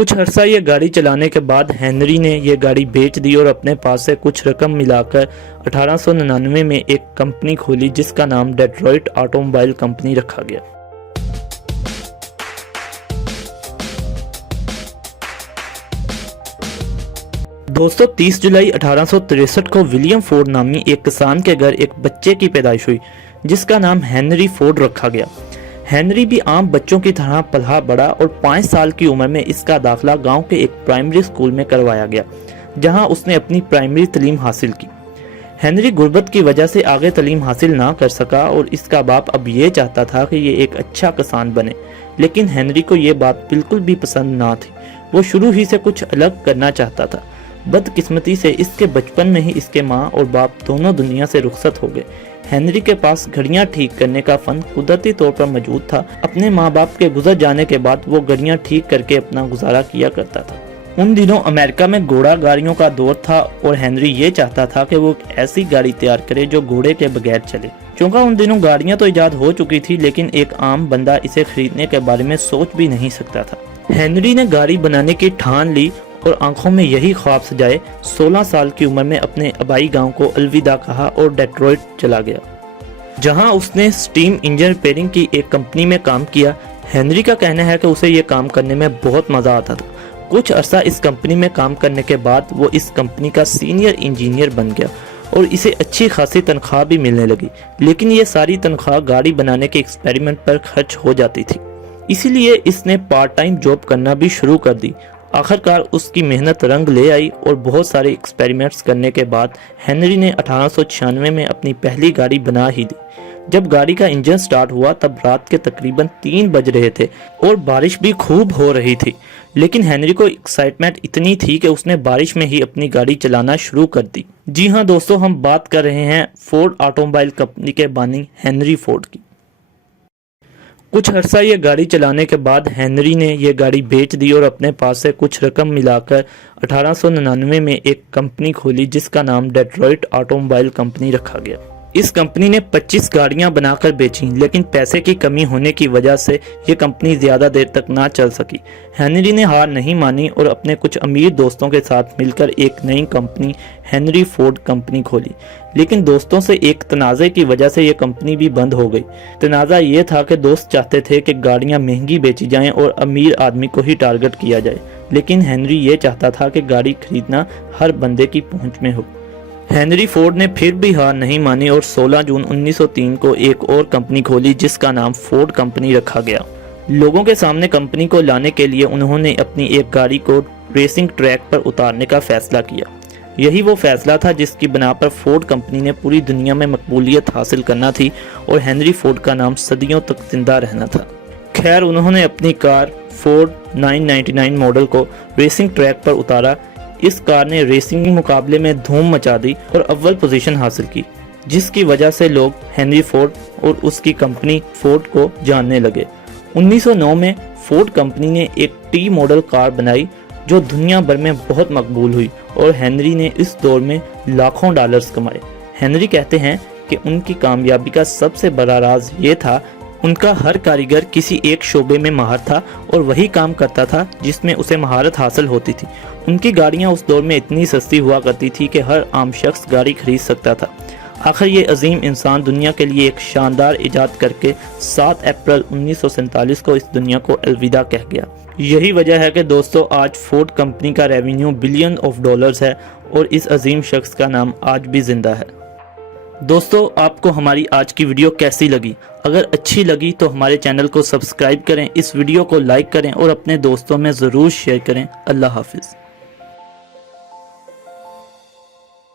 कुछ अरसा ये गाड़ी चलाने के बाद हेनरी ने ये गाड़ी बेच दी और अपने पास से कुछ रकम मिलाकर 1899 में एक कंपनी खोली जिसका नाम डेट्रॉइट ऑटोमोबाइल कंपनी रखा गया। दोस्तों 30 जुलाई 1863 को विलियम फोर्ड नामी एक किसान के घर एक बच्चे की पैदाइश हुई जिसका नाम हेनरी फोर्ड रखा गया। हेनरी भी आम बच्चों की तरह पला बड़ा और 5 साल की उम्र में इसका दाखिला गांव के एक प्राइमरी स्कूल में करवाया गया जहां उसने अपनी प्राइमरी तालीम हासिल की। हेनरी गुर्बत की वजह से आगे तालीम हासिल ना कर सका और इसका बाप अब ये चाहता था कि ये एक अच्छा किसान बने, लेकिन हेनरी को ये बात बिल्कुल भी पसंद ना थी। वो शुरू ही से कुछ अलग करना चाहता था। बदकिस्मती से इसके बचपन में ही इसके माँ और बाप दोनों दुनिया से रुखसत हो गए। हेनरी के पास घड़ियां ठीक करने का फन कुदरती तौर पर मौजूद था। अपने माँ बाप के गुजर जाने के बाद वो घड़ियां ठीक करके अपना गुजारा किया करता था। उन दिनों अमेरिका में घोड़ा गाड़ियों का दौर था और हेनरी ये चाहता था कि वो एक ऐसी गाड़ी तैयार करे जो घोड़े के बगैर चले। चूँकि उन दिनों गाड़ियां तो इजाद हो चुकी थी, लेकिन एक आम बंदा इसे खरीदने के बारे में सोच भी नहीं सकता था। हेनरी ने गाड़ी बनाने की ठान ली और आंखों में यही ख्वाब सजाए 16 साल की उम्र में अपने आबाई गांव को अलविदा कहा और डेट्रॉइट चला गया, जहां उसने स्टीम इंजन रिपेयरिंग की एक कंपनी में काम किया। हेनरी का कहना है कि उसे ये काम करने में बहुत मज़ा आता था। कुछ अरसा इस कंपनी में काम करने के बाद वो इस कंपनी का सीनियर इंजीनियर बन गया और इसे अच्छी खासी तनख्वाह भी मिलने लगी, लेकिन ये सारी तनख्वाह गाड़ी बनाने के एक्सपेरिमेंट पर खर्च हो जाती थी। इसीलिए इसने पार्ट टाइम जॉब करना भी शुरू कर दी। आखिरकार उसकी मेहनत रंग ले आई और बहुत सारे एक्सपेरिमेंट्स करने के बाद हेनरी ने 1896 में अपनी पहली गाड़ी बना ही दी। जब गाड़ी का इंजन स्टार्ट हुआ तब रात के तकरीबन 3 बज रहे थे और बारिश भी खूब हो रही थी, लेकिन हेनरी को एक्साइटमेंट इतनी थी कि उसने बारिश में ही अपनी गाड़ी चलाना शुरू कर दी। जी हाँ दोस्तों, हम बात कर रहे हैं फोर्ड ऑटोमोबाइल कंपनी के बानी हेनरी फोर्ड की। कुछ अरसा ये गाड़ी चलाने के बाद हेनरी ने ये गाड़ी बेच दी और अपने पास से कुछ रकम मिलाकर 1899 में एक कंपनी खोली जिसका नाम डेट्रॉइट ऑटोमोबाइल कंपनी रखा गया। इस कंपनी ने 25 गाड़ियां बनाकर बेची, लेकिन पैसे की कमी होने की वजह से ये कंपनी ज़्यादा देर तक ना चल सकी। हेनरी ने हार नहीं मानी और अपने कुछ अमीर दोस्तों के साथ मिलकर एक नई कंपनी हेनरी फोर्ड कंपनी खोली, लेकिन दोस्तों से एक तनाज़े की वजह से ये कंपनी भी बंद हो गई। तनाज़ा ये था कि दोस्त चाहते थे कि गाड़ियाँ महंगी बेची जाएँ और अमीर आदमी को ही टारगेट किया जाए, लेकिन हेनरी ये चाहता था कि गाड़ी खरीदना हर बंदे की पहुँच में हो। हेनरी फोर्ड ने फिर भी हार नहीं मानी और 16 जून 1903 को एक और कंपनी खोली जिसका नाम फोर्ड कंपनी रखा गया। लोगों के सामने कंपनी को लाने के लिए उन्होंने अपनी एक गाड़ी को रेसिंग ट्रैक पर उतारने का फैसला किया। यही वो फैसला था जिसकी बना पर फोर्ड कंपनी ने पूरी दुनिया में मकबूलियत हासिल करना थी और हेनरी फोर्ड का नाम सदियों तक जिंदा रहना था। खैर, उन्होंने अपनी कार फोर्ड 999 मॉडल को रेसिंग ट्रैक पर उतारा। इस कार ने रेसिंग मुकाबले में धूम मचा दी और अव्वल पोजीशन हासिल की, जिसकी वजह से लोग हेनरी फोर्ड और उसकी कंपनी फोर्ड को जानने लगे। 1909 में फोर्ड कंपनी ने एक टी मॉडल कार बनाई जो दुनिया भर में बहुत मकबूल हुई और हेनरी ने इस दौर में लाखों डॉलर्स कमाए। हेनरी कहते हैं कि उनकी कामयाबी का सबसे बड़ा राज ये था, उनका हर कारीगर किसी एक शोबे में माहिर था और वही काम करता था जिसमें उसे महारत हासिल होती थी। उनकी गाड़ियां उस दौर में इतनी सस्ती हुआ करती थी कि हर आम शख्स गाड़ी खरीद सकता था। आखिर ये अजीम इंसान दुनिया के लिए एक शानदार इजाद करके 7 अप्रैल 1947 को इस दुनिया को अलविदा कह गया। यही वजह है कि दोस्तों आज फोर्ड कंपनी का रेवेन्यू बिलियन ऑफ डॉलर्स है और इस अजीम शख्स का नाम आज भी जिंदा है। दोस्तों, आपको हमारी आज की वीडियो कैसी लगी? अगर अच्छी लगी तो हमारे चैनल को सब्सक्राइब करें, इस वीडियो को लाइक करें और अपने दोस्तों में ज़रूर शेयर करें। अल्लाह हाफिज़।